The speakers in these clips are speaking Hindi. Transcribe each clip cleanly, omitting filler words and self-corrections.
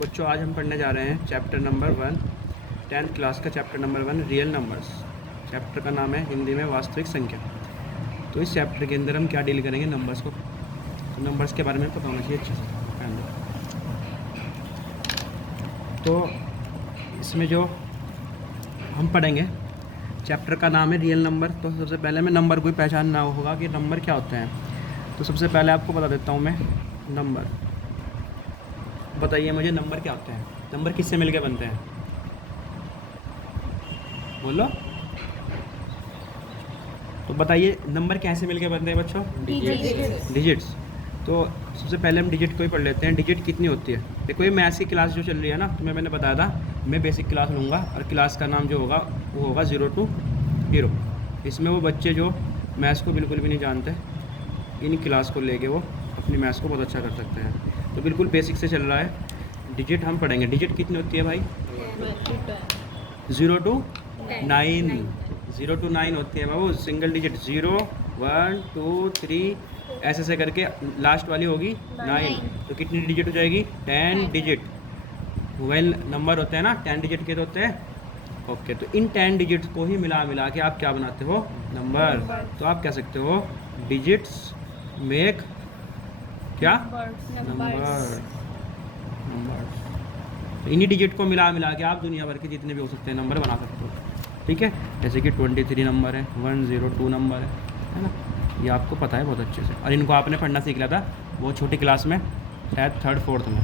बच्चों आज हम पढ़ने जा रहे हैं चैप्टर नंबर 1, 10th क्लास का chapter number 1 real numbers. Chapter का नाम है हिंदी में वास्तविक संख्या। तो इस चैप्टर के अंदर हम क्या डील करेंगे, नंबर्स को। तो नंबर्स के बारे में पता होना चाहिए अच्छे से। तो इसमें जो हम पढ़ेंगे चैप्टर का नाम है रियल नंबर। तो सबसे पहले हमें नंबर को पहचानना होगा कि नंबर क्या होते हैं। तो सबसे पहले आपको बता देता हूँ मैं नंबर। बताइए मुझे नंबर क्या होते हैं, नंबर किससे मिलके बनते हैं, बोलो। तो बताइए नंबर कैसे मिलके बनते हैं बच्चों, डिजिट्स। तो सबसे पहले हम डिजिट को ही पढ़ लेते हैं। डिजिट कितनी होती है। देखो ये मैथ्स की क्लास जो चल रही है ना, तुम्हें मैंने बताया था मैं बेसिक क्लास लूँगा और क्लास का नाम जो होगा वो होगा 0 to 0। इसमें वो बच्चे जो मैथ्स को बिल्कुल भी नहीं जानते, इन क्लास को लेके वो अपनी मैथ्स को बहुत अच्छा कर सकते हैं। तो बिल्कुल बेसिक से चल रहा है। डिजिट हम पढ़ेंगे। डिजिट कितनी होती है भाई, 0 to 9। 0 to 9 होती है बाबू सिंगल डिजिट। 0 1 2 3 ऐसे से करके लास्ट वाली होगी 9। तो कितनी डिजिट हो जाएगी, 10 डिजिट। मोबाइल नंबर होते हैं ना 10 डिजिट के तो होते हैं। ओके, तो इन 10 डिजिट्स को ही मिला के आप क्या बनाते हो, नंबर। तो आप कह सकते हो डिजिट्स मेक क्या, नंबर। तो इन्हीं डिजिट को मिला के आप दुनिया भर के जितने भी हो सकते हैं नंबर बना सकते हो। ठीक है, जैसे कि 23 नंबर है, 102 नंबर है ना। ये आपको पता है बहुत अच्छे से। और इनको आपने पढ़ना सीख लिया था बहुत छोटी क्लास में, शायद 3rd 4th में।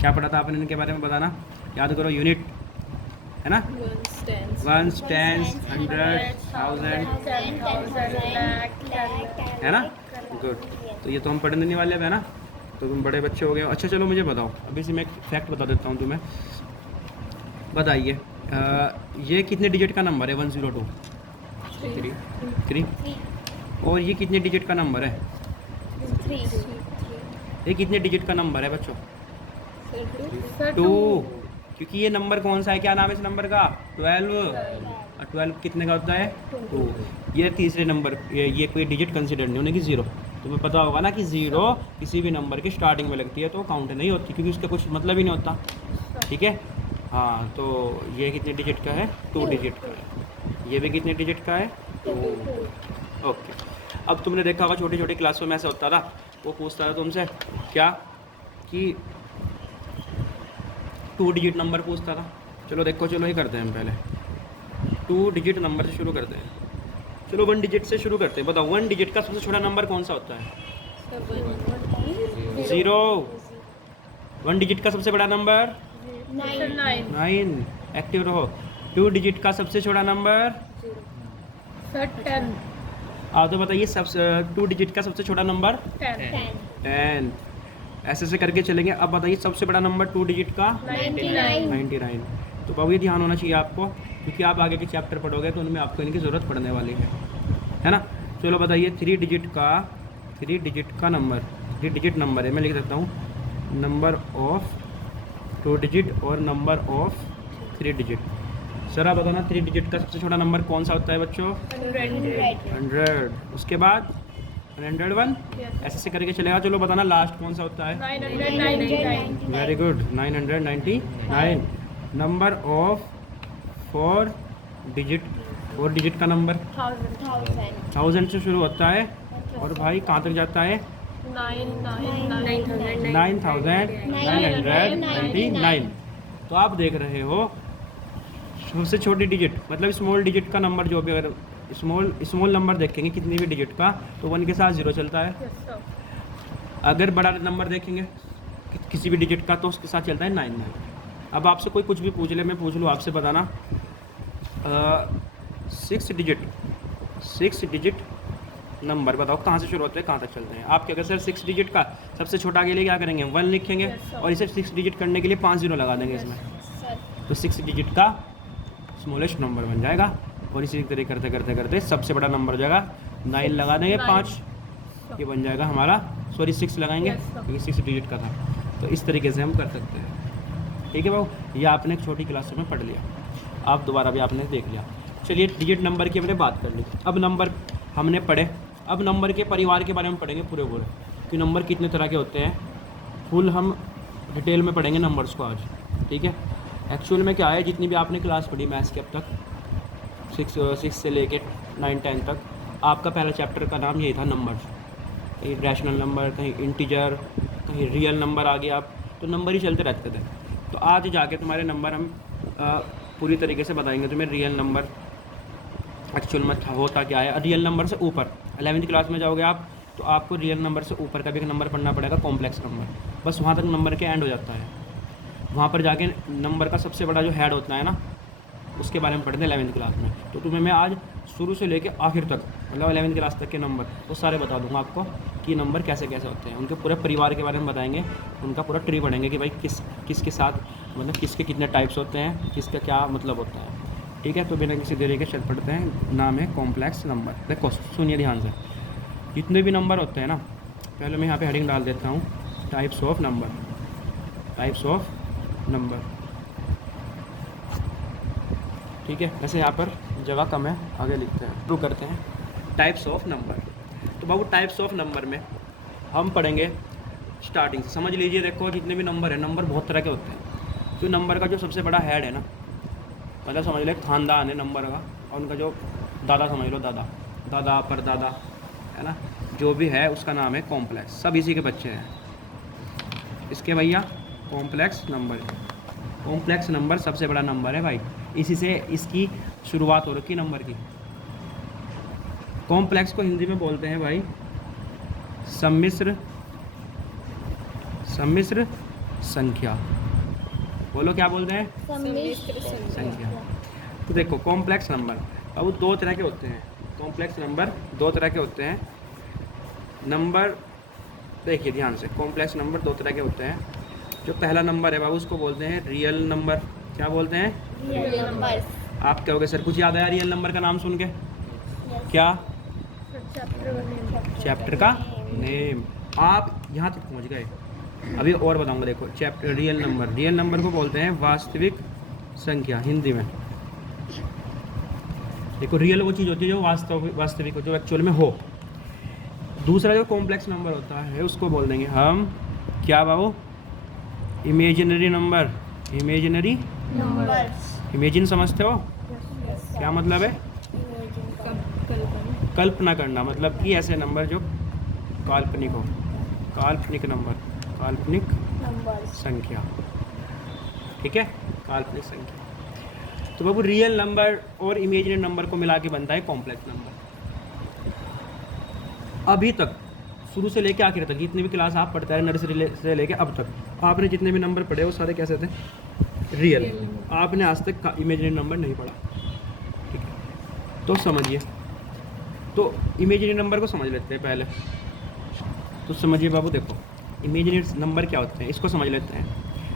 क्या पढ़ा था आपने इनके बारे में, बताना, याद करो। यूनिट है ना, 1 10 100 1000 है ना। गुड। तो ये तो हम पढ़ने नहीं वाले अब, है ना। तो तुम बड़े बच्चे हो गए हो। अच्छा चलो मुझे बताओ, अभी से मैं एक फैक्ट बता देता हूँ तुम्हें। बताइए ये कितने डिजिट का नंबर है, 102 3। और ये कितने डिजिट का नंबर है, 3। ये कितने डिजिट का नंबर है बच्चों, 2। क्योंकि ये नंबर कौन सा है, क्या नाम है इस नंबर का, 12। और 12 कितने का होता है, 2। ये तीसरे नंबर, ये कोई डिजिट कंसिडर नहीं होने की, 0। तुम्हें पता होगा ना कि 0 किसी भी नंबर की स्टार्टिंग में लगती है तो काउंट नहीं होती, क्योंकि उसका कुछ मतलब ही नहीं होता। ठीक है, हाँ। तो ये कितने डिजिट का है, 2 डिजिट का है। ये भी कितने डिजिट का है, 2। ओके। अब तुमने देखा होगा छोटी छोटी क्लासों में ऐसा होता था, वो पूछता था तुमसे क्या कि 2 डिजिट नंबर पूछता था। चलो देखो, चलो ये करते हैं हम पहले 2 डिजिट नंबर से शुरू करते हैं। चलो 1 डिजिट से शुरू करते हैं। बताओ 1 डिजिट का सबसे छोटा नंबर कौन सा होता है, 0। 1 डिजिट का सबसे बड़ा नंबर 9। एक्टिव रहो। 2 डिजिट का सबसे छोटा नंबर 10। तो बताइए सबसे 2 डिजिट का सबसे छोटा नंबर 10। ऐसे से करके चलेंगे। अब बताइए सबसे बड़ा नंबर 2 डिजिट का 99। तो बाबू ये ध्यान होना चाहिए आपको, क्योंकि आप आगे के चैप्टर पढ़ोगे तो उनमें आपको इनकी ज़रूरत पड़ने वाली है ना। चलो बताइए 3 डिजिट का नंबर, 3 डिजिट नंबर है, मैं लिख देता हूँ नंबर ऑफ 2 डिजिट और नंबर ऑफ 3 डिजिट। सर आप बताना 3 डिजिट का सबसे छोटा नंबर कौन सा होता है बच्चों, 100। उसके बाद 101 ऐसे से करके चलेगा। चलो बताना लास्ट कौन सा होता है, 999। Very good, 999। Number of 4 digit का नंबर 1000 से शुरू होता है और भाई कहाँ तक जाता है, 9999। तो आप देख रहे हो सबसे छोटी डिजिट मतलब स्मॉल डिजिट का नंबर, जो भी अगर स्मॉल नंबर देखेंगे कितनी भी डिजिट का, तो 1 के साथ 0 चलता है। अगर बड़ा नंबर देखेंगे किसी भी डिजिट का तो उसके साथ चलता है 9। अब आपसे कोई कुछ भी पूछ ले, मैं पूछ लूँ आपसे, बताना 6 डिजिट नंबर बताओ कहाँ से शुरू होते हैं कहाँ तक चलते हैं। आप क्या करें सर, 6 डिजिट का सबसे छोटा के लिए क्या करेंगे, 1 लिखेंगे और इसे 6 डिजिट करने के लिए 5 0 लगा देंगे इसमें। तो 6 डिजिट का स्मॉलेस्ट नंबर बन जाएगा। और इसी तरह करते सबसे बड़ा नंबर हो जाएगा, 9 लगा देंगे 5, ये बन जाएगा हमारा, सॉरी 6 लगाएंगे क्योंकि 6 डिजिट का था। तो इस तरीके से हम कर सकते हैं। ठीक है भाऊ, ये आपने एक छोटी क्लास में पढ़ लिया, आप दोबारा भी आपने देख लिया। चलिए डिजिट नंबर की हमने बात कर ली। अब नंबर हमने पढ़े, अब नंबर के परिवार के बारे में पढ़ेंगे पूरे कि नंबर कितने तरह के होते हैं। फुल हम डिटेल में पढ़ेंगे नंबर्स को आज, ठीक है। एक्चुअल में क्या है, जितनी भी आपने क्लास पढ़ी मैथ्स की अब तक 6 से लेके 9 10 तक, आपका पहला चैप्टर का नाम यही था नंबर्स। कहीं रैशनल नंबर, कहीं इंटीजर, कहीं रियल नंबर आ गया, आप तो नंबर ही चलते रहते थे। तो आज जाके तुम्हारे नंबर हम पूरी तरीके से बताएंगे तुम्हें रियल नंबर एक्चुअल में होता क्या है। रियल नंबर से ऊपर 11वीं क्लास में जाओगे आप, तो आपको रियल नंबर से ऊपर का भी एक नंबर पढ़ना पड़ेगा, कॉम्प्लेक्स नंबर। बस वहाँ तक नंबर के एंड हो जाता है, वहाँ पर जाके नंबर का सबसे बड़ा जो हेड होता है ना, उसके बारे में पढ़ते हैं 11वीं क्लास में। तो तुम्हें मैं आज शुरू से लेके आखिर तक, मतलब 11वीं क्लास तक के नंबर वो सारे बता दूंगा आपको कि नंबर कैसे कैसे होते हैं। उनके पूरे परिवार के बारे में बताएंगे, उनका पूरा ट्री पढ़ेंगे कि भाई किसके साथ, मतलब किसके कितने टाइप्स होते हैं, किसका क्या मतलब होता है, ठीक है। तो बिना किसी देरी के चल पढ़ते हैं। नाम है कॉम्प्लेक्स नंबर। देखो सुनिए ध्यान से, जितने भी नंबर होते हैं ना, पहले मैं यहाँ पे हेडिंग डाल देता हूँ, types of number. Types of number, ठीक है। वैसे यहाँ पर जगह कम है, आगे लिखते हैं, शुरू करते हैं। Types of number. तो बाबू टाइप्स ऑफ नंबर में हम पढ़ेंगे स्टार्टिंग से। समझ लीजिए, देखो जितने भी नंबर है, नंबर बहुत तरह के होते हैं। जो नंबर का जो सबसे बड़ा हेड है ना, मतलब समझ लो एक खानदान है नंबर का, और उनका जो दादा समझ लो, दादा दादा परदादा है ना, जो भी है उसका नाम है कॉम्प्लेक्स। सब इसी के बच्चे हैं इसके भैया, कॉम्प्लेक्स नंबर। कॉम्प्लेक्स नंबर सबसे बड़ा नंबर है भाई, इसी से इसकी शुरुआत हो रखी नंबर की। कॉम्प्लेक्स को हिंदी में बोलते हैं भाई सम्मिश्र संख्या। बोलो क्या बोलते हैं? सम्मिश्र संख्या। तो देखो कॉम्प्लेक्स नंबर अब वो दो तरह के होते हैं। कॉम्प्लेक्स नंबर दो तरह के होते हैं। नंबर देखिए ध्यान से, कॉम्प्लेक्स नंबर दो तरह के होते हैं। जो पहला नंबर है बाबू उसको बोलते हैं रियल नंबर। क्या बोलते हैं? Real numbers. आप कहोगे सर कुछ याद आया रियल नंबर का नाम सुन के? क्या? चैप्टर का नेम। आप यहाँ तक पहुँच गए, अभी और बताऊंगा। देखो चैप्टर रियल नंबर को बोलते हैं वास्तविक संख्या हिंदी में। देखो रियल वो चीज़ होती है जो वास्तविक हो, जो एक्चुअल में हो। दूसरा जो कॉम्प्लेक्स नंबर होता है उसको बोल देंगे हम क्या बाबू? Imaginary number. Imaginary numbers. Imagine समझते हो क्या मतलब है? कल्पना करना, मतलब कि ऐसे नंबर जो काल्पनिक हो। काल्पनिक नंबर, काल्पनिक नंबर्स। संख्या, ठीक है, काल्पनिक संख्या। तो बाबू रियल नंबर और इमेजिनरी नंबर को मिला के बनता है कॉम्प्लेक्स नंबर। अभी तक शुरू से लेके आखिर तक जितनी भी क्लास आप पढ़ते हैं, नर्सरी से लेके अब तक, आपने जितने भी नंबर पढ़े वो सारे कैसे थे? रियल। आपने आज तक इमेजिनरी नंबर नहीं पढ़ा, ठीक है। तो समझिए, तो इमेजिनरी नंबर को समझ लेते हैं पहले। तो समझिए बाबू, देखो इमेजिनरी नंबर क्या होते हैं इसको समझ लेते हैं।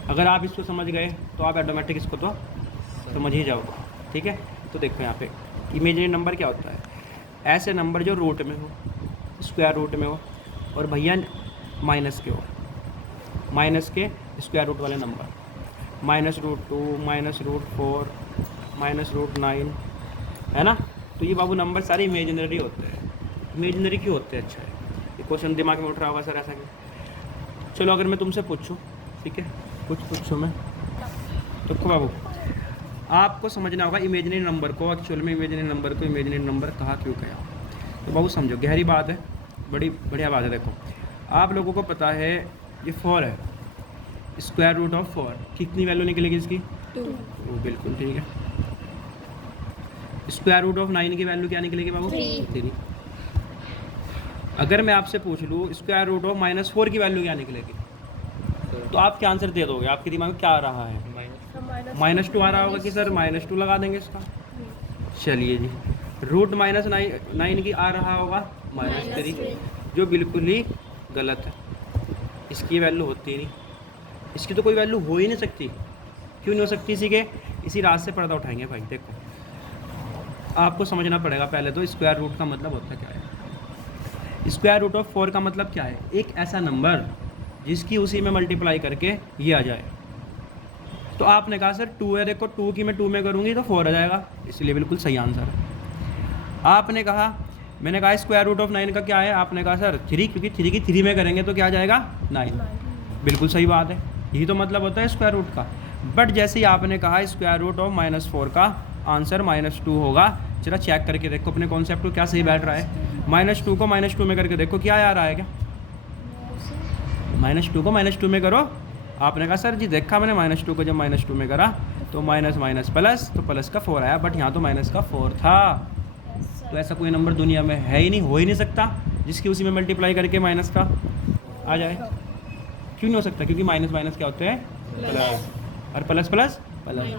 अगर आप इसको समझ गए तो आप ऑटोमेटिक इसको तो समझ ही जाओगे, ठीक है। तो देखो यहाँ पे इमेजिनरी नंबर क्या होता है? ऐसे नंबर जो रूट में हो, स्क्वायर रूट में हो, और भैया माइनस के हो। माइनस के स्क्वायर रूट वाले नंबर, -√2, -√4, -√9, है ना। तो ये बाबू नंबर सारे इमेजिनरी होते हैं। इमेजिनरी क्यों होते हैं? अच्छा है, ये क्वेश्चन दिमाग में उठ रहा होगा सर ऐसा क्यों? चलो अगर मैं तुमसे पूछूं, ठीक है, कुछ पूछूं मैं, तो बाबू आपको समझना होगा इमेजिनरी नंबर को, एक्चुअल में इमेजिनरी नंबर को इमेजिनरी नंबर कहा क्यों गया। तो बाबू समझो, गहरी बात है, बड़ी बढ़िया बात है। देखो आप लोगों को पता है ये 4 है, स्क्वायर रूट ऑफ 4 कितनी वैल्यू निकलेगी इसकी? 2। वो बिल्कुल ठीक है। स्क्वायर रूट ऑफ 9 की वैल्यू क्या निकलेगी बाबू? 3। अगर मैं आपसे पूछ लूँ स्क्वायर रूट ऑफ -4 की वैल्यू क्या निकलेगी, तो आप क्या आंसर दे दोगे? आपके दिमाग में क्या आ रहा है? -2 आ रहा होगा कि सर -2 लगा देंगे इसका। चलिए जी, रूट -9 की आ रहा होगा -3, जो बिल्कुल ही गलत है। इसकी वैल्यू होती ही नहीं, इसकी तो कोई वैल्यू हो ही नहीं सकती। क्यों नहीं हो सकती? इसी रात से पर्दा उठाएंगे भाई। देखो आपको समझना पड़ेगा पहले तो स्क्वायर रूट का मतलब होता क्या है। स्क्वायर रूट ऑफ 4 का मतलब क्या है? एक ऐसा नंबर जिसकी उसी में मल्टीप्लाई करके ये आ जाए। तो आपने कहा सर 2 है, देखो 2 की मैं 2 में करूँगी तो 4 आ जाएगा, इसलिए बिल्कुल सही आंसर है। आपने कहा, मैंने कहा स्क्वायर रूट ऑफ 9 का क्या है? आपने कहा सर 3, क्योंकि 3 की 3 में करेंगे तो क्या आ जाएगा? 9। बिल्कुल सही बात है। यही तो मतलब होता है स्क्वायर रूट का। बट जैसे ही आपने कहा स्क्वायर रूट ऑफ -4 का आंसर -2 होगा, जरा चेक करके देखो अपने कॉन्सेप्ट को क्या सही बैठ रहा है। -2 को -2 में करके देखो क्या यार आएगा। -2 को -2 में करो। आपने कहा सर जी देखा मैंने -2 को जब -2 में करा तो माइनस माइनस प्लस, तो प्लस का 4 आया, बट यहाँ तो माइनस का 4 था। तो ऐसा कोई नंबर दुनिया में है ही नहीं, हो ही नहीं सकता जिसकी उसी में मल्टीप्लाई करके माइनस का आ जाए। क्यों नहीं हो सकता? क्योंकि माइनस माइनस क्या होते हैं? प्लस, और plus plus plus,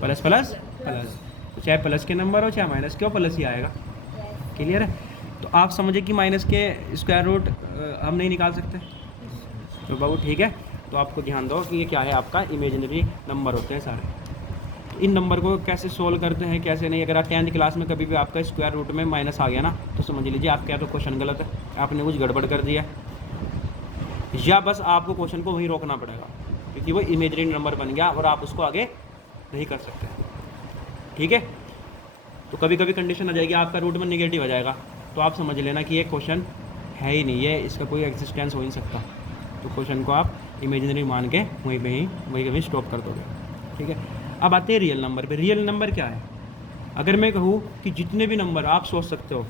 plus plus plus. तो चाहे प्लस के नंबर हो चाहे माइनस के हो, प्लस ही आएगा। क्लियर है? तो आप समझे कि माइनस के स्क्वायर रूट हम नहीं निकाल सकते। तो बाबू ठीक है, तो आपको ध्यान दो कि ये क्या है, आपका इमेजिनरी नंबर होते हैं सारे। तो इन नंबर को कैसे सोल्व करते हैं कैसे नहीं, अगर आप 10th क्लास में कभी भी आपका स्क्वायर रूट में माइनस आ गया ना, तो समझ लीजिए आपका तो क्वेश्चन गलत है, आपने कुछ गड़बड़ कर दिया, या बस आपको क्वेश्चन को वहीं रोकना पड़ेगा क्योंकि वो इमेजिनरी नंबर बन गया और आप उसको आगे नहीं कर सकते। ठीक है? तो कभी कभी कंडीशन आ जाएगी आपका रूट में निगेटिव आ जाएगा, तो आप समझ लेना कि ये क्वेश्चन है ही नहीं, ये इसका कोई एग्जिस्टेंस हो नहीं सकता। तो क्वेश्चन को आप इमेजिनरी मान के वहीं कहीं स्टॉप कर दोगे। ठीक है? अब आते हैं रियल नंबर पे। रियल नंबर क्या है? अगर मैं कहूँ कि जितने भी नंबर आप सोच सकते हो,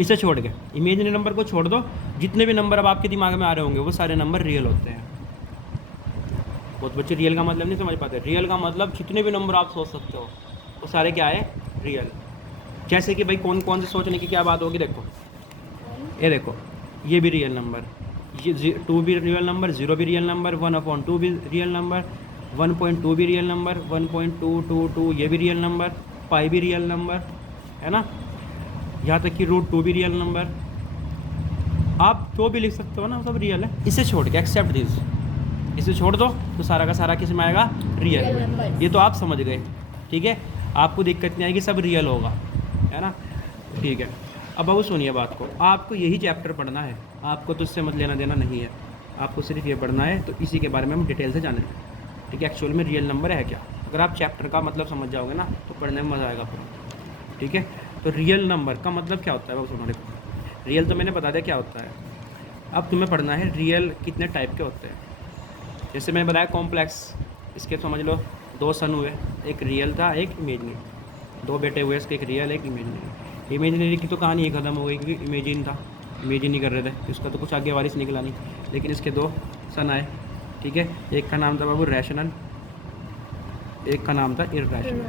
इसे छोड़ के इमेजिनरी नंबर को छोड़ दो, जितने भी नंबर अब आपके दिमाग में आ रहे होंगे वो सारे नंबर रियल होते हैं। बहुत बच्चे रियल का मतलब नहीं समझ पाते। रियल का मतलब जितने भी नंबर आप सोच सकते हो वो सारे क्या है? रियल। जैसे कि भाई कौन कौन से सोचने की क्या बात होगी, देखो ये देखो, ये भी रियल नंबर, ये 2 भी रियल नंबर, 0 भी रियल नंबर, 1/2 भी रियल नंबर, 1.2 भी रियल नंबर, 1.222 ये भी रियल नंबर, पाई भी रियल नंबर है ना, यहाँ तक कि √2 भी रियल नंबर। आप जो भी लिख सकते हो ना, सब रियल है। इसे छोड़ के एक्सेप्ट दिस, इसे छोड़ दो तो सारा का सारा किस में आएगा? रियल। ये तो आप समझ गए। ठीक है? आपको दिक्कत नहीं आएगी, सब रियल होगा, है ना? ठीक है। अब बाबू सुनिए बात को, आपको यही चैप्टर पढ़ना है, आपको तो इससे मत लेना देना नहीं है, आपको सिर्फ ये पढ़ना है, तो इसी के बारे में हम डिटेल से जानेंगे। ठीक है? एक्चुअल में रियल नंबर है क्या, अगर आप चैप्टर का मतलब समझ जाओगे ना तो पढ़ने में मज़ा आएगा पूरा। ठीक है? तो रियल नंबर का मतलब क्या होता है बाबू सुनो। रियल तो मैंने बता दिया क्या होता है, अब तुम्हें पढ़ना है रियल कितने टाइप के होते हैं। जैसे मैंने बताया कॉम्प्लेक्स, इसके समझ लो 2 सन हुए, एक रियल था एक इमेजिनरी, 2 बेटे हुए इसके, एक रियल एक इमेजिनरी। इमेजिनरी की तो कहानी ही ख़त्म हो गई क्योंकि इमेजिन था, इमेजिन ही कर रहे थे, तो इसका तो कुछ आगे वारिस निकला नहीं, लेकिन इसके 2 सन आए। ठीक है? एक का नाम था बाबू रैशनल, एक का नाम था इररैशनल।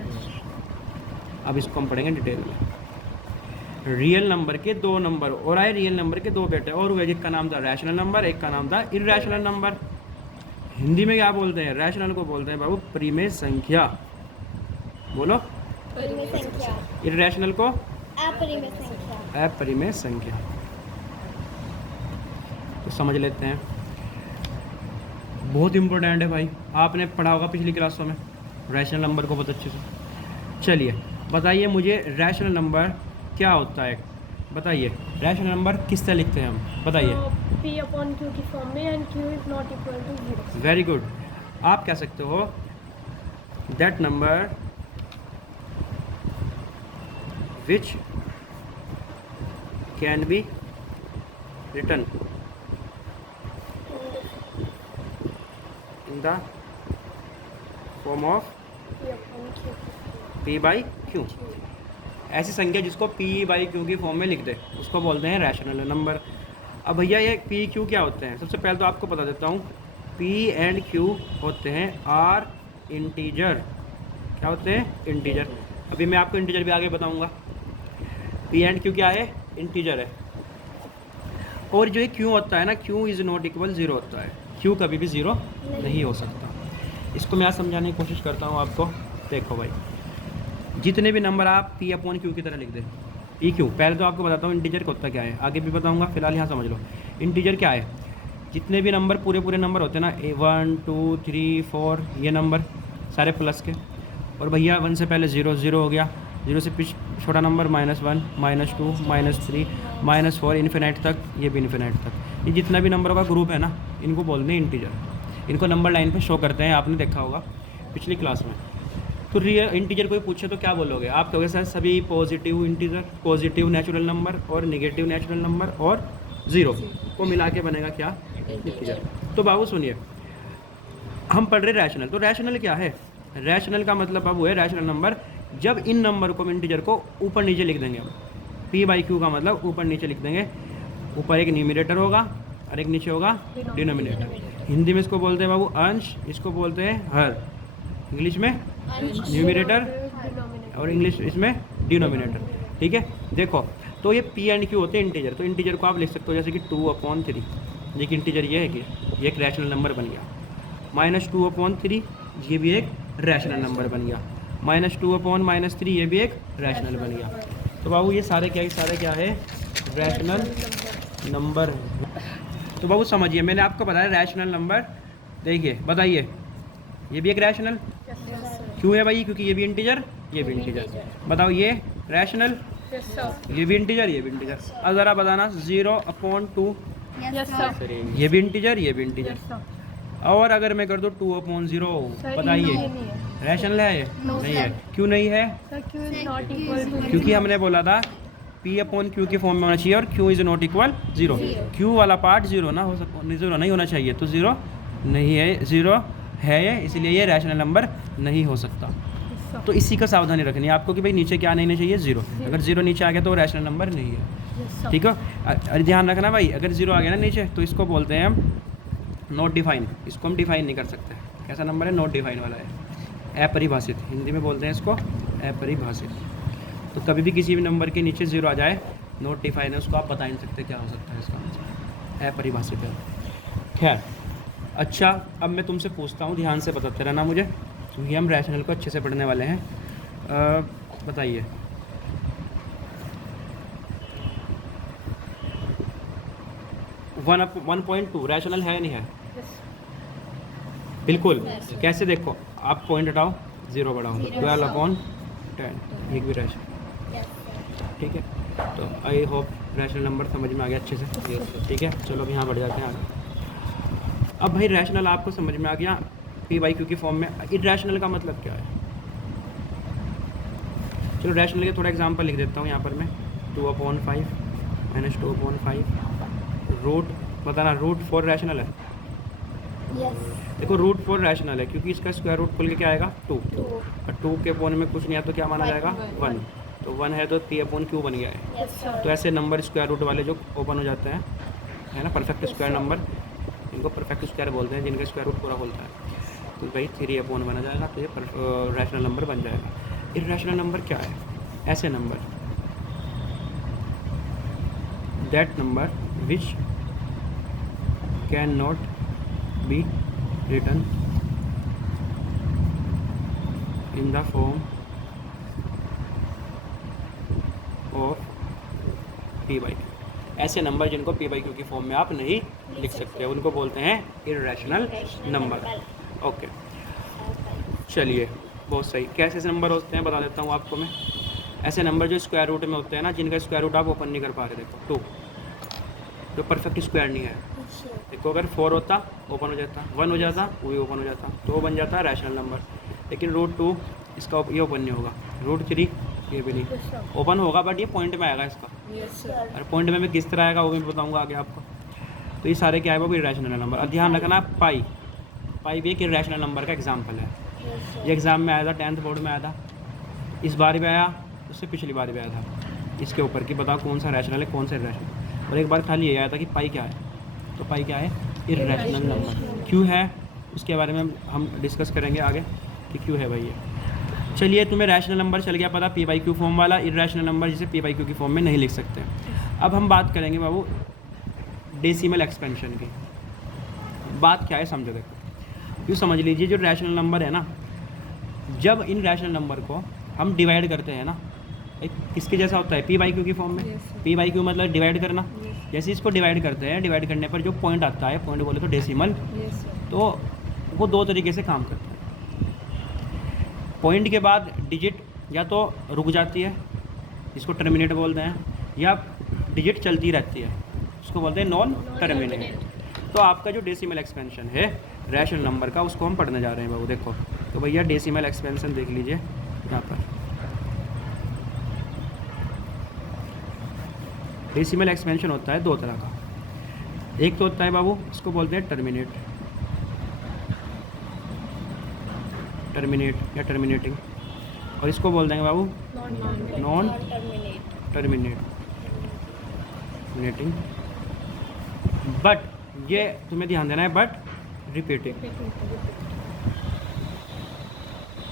अब इसको हम पढ़ेंगे डिटेल में। रियल नंबर के 2 नंबर और आए, रियल नंबर के 2 बेटे और हुए, जिसका नाम था रैशनल नंबर, एक का नाम था इररैशनल नंबर। हिंदी में क्या बोलते हैं? रैशनल को बोलते हैं बाबू परिमेय संख्या। बोलो। परिमेय संख्या। इररैशनल को अपरिमेय संख्या। अपरिमेय संख्या। तो समझ लेते हैं, बहुत इंपॉर्टेंट है भाई, आपने पढ़ा होगा पिछली क्लासों में रैशनल नंबर को बहुत अच्छे से। चलिए बताइए मुझे रैशनल नंबर क्या होता है, बताइए रैशनल नंबर किस तरह लिखते हैं हम, बताइए। P/Q की फॉर्म में and Q is not equal to 0। Very good. आप कह सकते हो that number which can be written in the form of P/Q। ऐसी संख्या जिसको P/Q की फॉर्म में लिख दे उसको बोलते हैं रैशनल नंबर। अब भैया ये P/Q क्या होते हैं? सबसे पहले तो आपको बता देता हूँ, P एंड Q होते हैं आर इंटीजर। क्या होते हैं? इंटीजर। अभी मैं आपको इंटीजर भी आगे बताऊँगा। P एंड Q क्या है? इंटीजर है। और जो ये Q होता है ना, Q इज़ नॉट इक्वल 0 होता है, Q कभी भी 0 नहीं हो सकता। इसको मैं आज समझाने की कोशिश करता हूँ आपको। देखो भाई, जितने भी नंबर आप P/Q की तरह लिख दें, PQ, पहले तो आपको बताता हूँ इंटीजर का होता क्या है, आगे भी बताऊँगा, फिलहाल यहाँ समझ लो। इंटीजर क्या है? जितने भी नंबर पूरे नंबर होते हैं ना, 1 2 3 4, ये नंबर सारे प्लस के, और भैया 1 से पहले 0 0 हो गया, 0 से छोटा नंबर -1 -2 -3 -4 इन्फिनाइट तक, ये भी इन्फिनाइट तक। ये जितना भी नंबरों का ग्रुप है ना, इनको बोलते हैं इंटीजर। इनको नंबर लाइन पे शो करते हैं, आपने देखा होगा पिछली क्लास में। तो रियल इंटीजर कोई पूछे तो क्या बोलोगे? आप कहोगे सर सभी positive integer, positive natural number और नेगेटिव नेचुरल नंबर और 0 को मिला के बनेगा क्या? इंटीजर। तो बाबू सुनिए, हम पढ़ रहे रैशनल। तो रैशनल क्या है? रैशनल का मतलब अब वो है रैशनल नंबर जब इन नंबर को इंटीजर को ऊपर नीचे लिख देंगे। हम पी बाई क्यू का मतलब ऊपर नीचे लिख देंगे। ऊपर एक न्यूमरेटर होगा और एक नीचे होगा डिनोमिनेटर। हिंदी में इसको बोलते हैं बाबू अंश, इसको बोलते हैं हर, इंग्लिश में न्यूमरेटर और इंग्लिश इसमें डिनोमिनेटर। ठीक है, देखो तो ये पी एंड क्यू होते हैं इंटीजर। तो इंटीजर को आप लिख सकते हो जैसे कि 2/3। लेकिन इंटीजर ये है कि ये एक रैशनल नंबर बन गया। -2/3 ये भी एक रैशनल नंबर बन गया। -2/-3 ये भी एक रैशनल बन गया। तो बाबू ये सारे क्या है? Rational number. तो बाबू समझिए, मैंने आपको बताया रैशनल नंबर। देखिए बताइए, ये भी एक रैशनल क्यों है भाई? क्योंकि ये भी इंटीजर, ये भी इंटीजर। बताओ ये रैशनल, ये भी इंटीजर, ये भी इंटीजर। अब ज़रा बताना 0/2 ये भी इंटीजर, ये भी इंटीजर। और अगर मैं कर दूँ 2/0 बताइए रैशनल है ये? नहीं है। क्यों नहीं है? क्योंकि हमने बोला था P/Q के फॉर्म में होना चाहिए और Q is not equal 0। Q वाला पार्ट 0 ना हो सकता, 0 नहीं होना चाहिए। तो 0 नहीं है, 0 है ये, इसलिए ये रैशनल नंबर नहीं हो सकता। तो इसी का सावधानी रखनी है आपको कि भाई नीचे क्या नहीं चाहिए? 0। अगर 0 नीचे आ गया तो रैशनल नंबर नहीं है। ठीक है, और ध्यान रखना भाई, अगर 0 आ गया ना नीचे तो इसको बोलते हैं हम नॉट डिफाइन। इसको हम डिफाइन नहीं कर सकते। कैसा नंबर है? नॉट डिफाइन वाला है, अपरिभाषित। हिंदी में बोलते हैं इसको अपरिभाषित। तो कभी भी किसी भी नंबर के नीचे 0 आ जाए, नॉट डिफाइन है, उसको आप बता नहीं सकते क्या हो सकता है इसका आंसर, अपरिभाषित है। खैर अच्छा, अब मैं तुमसे पूछता हूँ, ध्यान से बताते रहना मुझे, क्योंकि हम रैशनल को अच्छे से पढ़ने वाले हैं। बताइए 1/2 रैशनल है नहीं है? बिल्कुल। कैसे? देखो आप पॉइंट हटाओ, 0 बढ़ाओ, 12/10 एक भी रैशनल। ठीक है, तो आई होप रैशनल नंबर समझ में आ गया अच्छे से। ठीक है, चलो अब यहाँ बढ़ जाते हैं आगे। अब भाई रैशनल आपको समझ में आ गया P/Q की फॉर्म में। इरैशनल का मतलब क्या है? चलो रैशनल के थोड़ा एग्जांपल लिख देता हूँ यहाँ पर मैं। 2/5 -2/5 रूट, बताना रूट 4 रैशनल है? देखो रूट 4 रैशनल है क्योंकि इसका स्क्वायर रूट खुल के क्या आएगा? 2। और 2 के फोन में कुछ नहीं है तो क्या माना जाएगा? 1। तो 1 है तो P/Q बन गया है। तो ऐसे नंबर स्क्वायर रूट वाले जो ओपन हो जाते हैं, है ना, परफेक्ट स्क्वायर नंबर, इनको परफेक्ट स्क्वायर बोलते हैं, जिनका स्क्वायर रूट पूरा खुलता है। तो भाई 3/1 बना जाएगा, तो ये रैशनल नंबर बन जाएगा। इरैशनल नंबर क्या है? ऐसे number, that number which can not be written in the form of P/Q। ऐसे नंबर जिनको P/Q की फॉर्म में आप नहीं लिख सकते, उनको बोलते हैं इरैशनल नंबर। ओके, चलिए बहुत सही। कैसे ऐसे नंबर होते हैं बता देता हूँ आपको मैं। ऐसे नंबर जो स्क्वायर रूट में होते हैं ना, जिनका स्क्वायर रूट आप ओपन नहीं कर पा रहे। देखो 2 जो परफेक्ट स्क्वायर नहीं है। देखो अगर 4 होता ओपन हो जाता, 1 हो जाता वो भी ओपन हो जाता, तो वो बन जाता रैशनल नंबर। लेकिन रूट 2 इसका ये ओपन नहीं होगा, रूट 3 ये भी नहीं ओपन होगा, बट ये पॉइंट में आएगा इसका। और पॉइंट में किस तरह आएगा वो भी बताऊँगा आगे आपको। तो ये सारे क्या है वो भी इरैशनल नंबर। और ध्यान रखना पाई भी एक इरैशनल नंबर का एग्जाम्पल है। ये एग्ज़ाम में आया था, 10th बोर्ड में आया था, इस बार भी आया, उससे पिछली बार भी आया था। इसके ऊपर कि बताओ कौन सा रैशनल है, कौन सा इरैशनल। और एक बार खाली ये आया था कि पाई क्या है, तो पाई क्या है? Irrational number. क्यों है उसके बारे में हम डिस्कस करेंगे आगे कि क्यों है भाई ये। चलिए तुम्हें रैशनल नंबर चल गया पता, P/Q फॉर्म वाला। इरैशनल नंबर जिसे P/Q की फॉर्म में नहीं लिख सकते। अब हम बात करेंगे बाबू डेसिमल एक्सपेंशन की। बात क्या है समझो। देखो यूँ समझ लीजिए, जो रैशनल नंबर है ना, जब इन रैशनल नंबर को हम डिवाइड करते हैं ना, एक किसके जैसा होता है? P/Q की फॉर्म में। P/Q मतलब डिवाइड करना। जैसे इसको डिवाइड करते हैं, डिवाइड करने पर जो पॉइंट आता है, पॉइंट बोले तो डेसिमल, तो वो 2 तरीके से काम करता है। पॉइंट के बाद डिजिट या तो रुक जाती है, जिसको टर्मिनेट बोलते हैं, या डिजिट चलती रहती है, उसको बोलते हैं नॉन टर्मिनेट। तो आपका जो डेसिमल एक्सपेंशन है रैशनल नंबर का, उसको हम पढ़ने जा रहे हैं बाबू। देखो तो भैया डेसिमल एक्सपेंशन देख लीजिए यहाँ पर। डेसिमल एक्सपेंशन होता है 2 तरह का। एक तो होता है बाबू, इसको बोलते हैं टर्मिनेट, टर्मिनेट या टर्मिनेटिंग, और इसको बोल देंगे बाबू नॉन टर्मिनेटिंग। बट ये तुम्हें ध्यान देना है, बट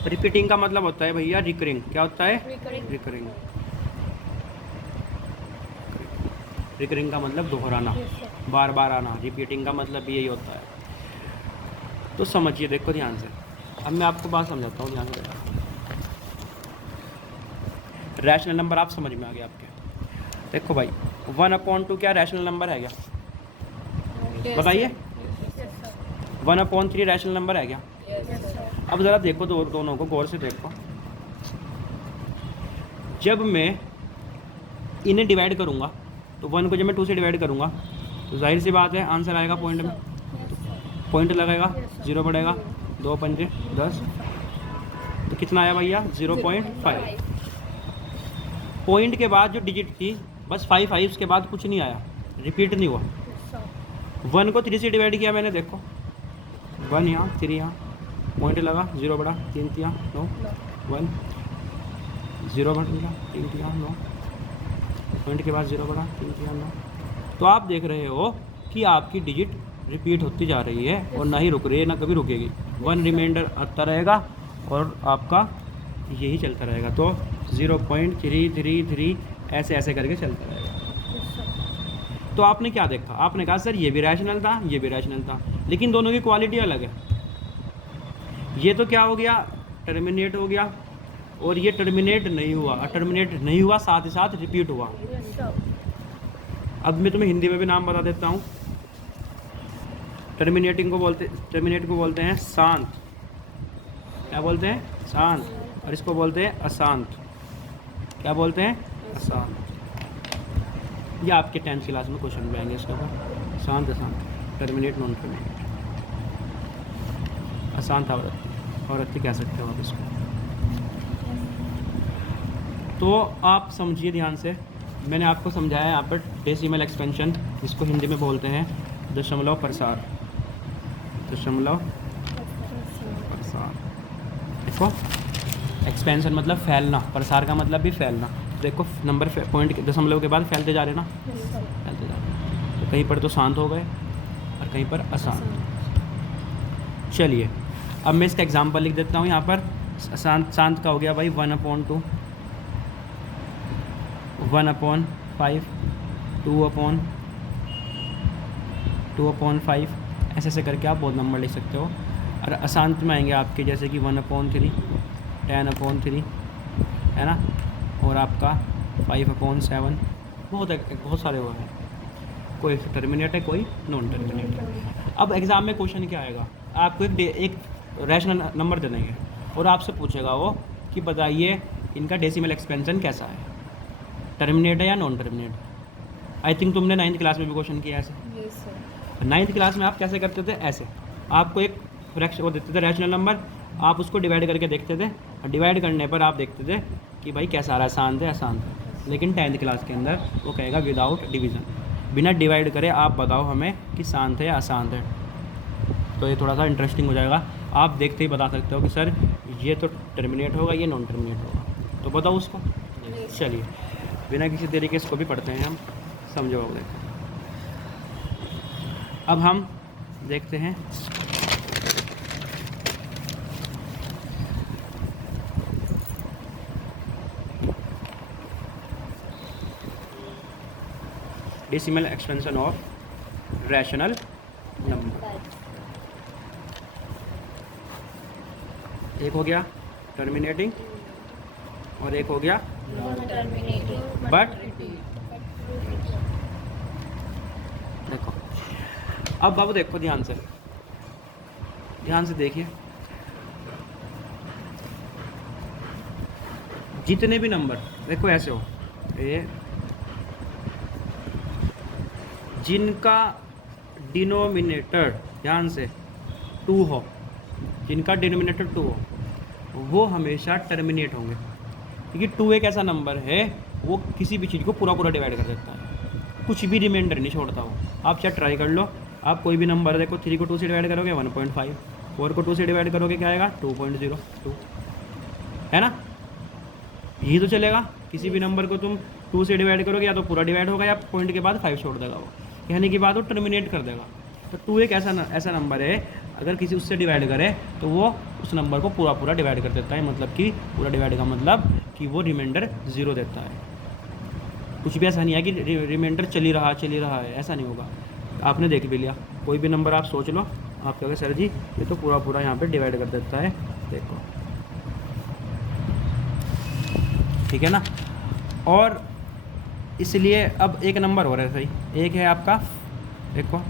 रिपीटिंग का मतलब होता है भैया रिकरिंग। क्या होता है? रिकरिंग। रिकरिंग का मतलब दोहराना, बार बार आना। रिपीटिंग का मतलब भी यही होता है। तो समझिए, देखो ध्यान से। अब मैं आपको बात समझाता हूँ, ध्यान से। रैशनल नंबर आप समझ में आ गया आपके। देखो भाई 1/2 क्या रैशनल नंबर है क्या? बताइए। 1/3 रैशनल नंबर है क्या? अब ज़रा देखो दोनों को गौर से देखो। जब मैं इन्हें डिवाइड करूँगा तो 1 को जब मैं 2 से डिवाइड करूँगा तो जाहिर सी बात है आंसर आएगा पॉइंट में। पॉइंट लगाएगा, 0 बढ़ेगा, 2 पंजे 10, तो कितना आया भैया? 0.5। पॉइंट के बाद जो डिजिट थी बस 5 आई, उसके बाद कुछ नहीं आया, रिपीट नहीं हुआ। 1 को 3 से डिवाइड किया मैंने, देखो 1 यहाँ, 3 यहाँ, पॉइंट लगा, 0 बढ़ा, 3 3 9, 1, 0 बढ़ा, 3 3 9, पॉइंट के बाद 0 बढ़ा, 3 3 9। तो आप देख रहे हो कि आपकी डिजिट रिपीट होती जा रही है और ना ही रुक रही है, ना कभी रुकेगी। 1 रिमाइंडर आता रहेगा और आपका यही चलता रहेगा। तो 0.333 ऐसे ऐसे करके चलता रहेगा। तो आपने क्या देखा? आपने कहा सर ये भी रैशनल था, ये भी रैशनल था, लेकिन दोनों की क्वालिटी अलग है। ये तो क्या हो गया? टर्मिनेट हो गया, और ये टर्मिनेट नहीं हुआ। टर्मिनेट नहीं हुआ, साथ ही साथ रिपीट हुआ। अब मैं तुम्हें हिंदी में भी नाम बता देता हूँ। टर्मिनेट को बोलते हैं शांत। क्या बोलते हैं? शांत। और इसको बोलते हैं अशांत। क्या बोलते हैं? अशांत। ये आपके 10th क्लास में क्वेश्चन में आएंगे इसके ऊपर। शांत अशांत, टर्मिनेट नॉन टर्मिनेट। अशांत आवृत्ति कह सकते हो आप इसको। तो आप समझिए ध्यान से, मैंने आपको समझाया यहाँ पर डेसिमल एक्सपेंशन, जिसको हिंदी में बोलते हैं दशमलव प्रसार। दशमलव प्रसार। देखो एक्सपेंशन मतलब फैलना, प्रसार का मतलब भी फैलना। देखो नंबर पॉइंट के दशमलव के बाद फैलते जा रहे ना, फैलते जा रहे। तो कहीं पर तो शांत हो गए और कहीं पर अशांत। चलिए अब मैं इसका एग्जांपल लिख देता हूँ यहाँ पर। शांत का हो गया भाई 1/2, 1/5, 2/5, ऐसे ऐसे करके आप बहुत नंबर लिख सकते हो। और अशांत में आएंगे आपके जैसे कि 1/3, 10/3 है ना, और आपका 5/7, बहुत सारे वो हैं। कोई टर्मिनेट है, कोई नॉन टर्मिनेट है। अब एग्ज़ाम में क्वेश्चन क्या आएगा? आपको एक रैशनल नंबर दे देंगे और आपसे पूछेगा वो कि बताइए इनका डेसिमल एक्सपेंशन कैसा है, टर्मिनेट है या नॉन टर्मिनेट। आई थिंक तुमने 9th क्लास में भी क्वेश्चन किया ऐसे। Yes, sir. 9th क्लास में आप कैसे करते थे? ऐसे आपको एक फ्रैक्शन वो देते थे रैशनल नंबर, आप उसको डिवाइड करके देखते थे, और डिवाइड करने पर आप देखते थे कि भाई कैसा आ रहा है, शांत है अशांत है। लेकिन 10th क्लास के अंदर वो कहेगा विदाउट डिवीज़न, बिना डिवाइड करे आप बताओ हमें कि शांत है या अशांत है। तो ये थोड़ा सा इंटरेस्टिंग हो जाएगा, आप देखते ही बता सकते हो कि सर ये तो टर्मिनेट होगा, ये नॉन टर्मिनेट होगा। तो बताओ उसको। चलिए बिना किसी तरीके इसको भी पढ़ते हैं हम, समझो। अब हम देखते हैं decimal expansion of rational number. एक हो गया टर्मिनेटिंग और एक हो गया बट। देखो अब बाबू देखो ध्यान से देखिए, जितने भी नंबर देखो ऐसे हो, ये जिनका डिनोमिनेटर ध्यान से 2 हो, जिनका डिनोमिनेटर 2 हो, वो हमेशा टर्मिनेट होंगे। क्योंकि 2 एक ऐसा नंबर है वो किसी भी चीज़ को पूरा डिवाइड कर देता है, कुछ भी रिमाइंडर नहीं छोड़ता हो। आप चाहे ट्राई कर लो, आप कोई भी नंबर देखो, 3 को 2 से डिवाइड करोगे 1.5, 4 को 2 से डिवाइड करोगे क्या आएगा 2.02, है ना। यही तो चलेगा, किसी भी नंबर को तुम 2 से डिवाइड करोगे या तो पूरा डिवाइड होगा या पॉइंट के बाद 5 छोड़ देगा वो, कहने की बात वो टर्मिनेट कर देगा। तो 2 एक ऐसा नंबर है अगर किसी उससे डिवाइड करे तो वो उस नंबर को पूरा डिवाइड कर देता है, मतलब कि पूरा डिवाइड का मतलब कि वो रिमाइंडर 0 देता है। कुछ भी ऐसा नहीं है कि रिमाइंडर चल ही रहा है, ऐसा नहीं होगा। आपने देख भी लिया, कोई भी नंबर आप सोच लो, आप कहोगे सर जी ये तो पूरा यहाँ पे डिवाइड कर देता है, देखो ठीक है ना। और इसलिए अब एक नंबर हो रहा है सही, एक है आपका, देखो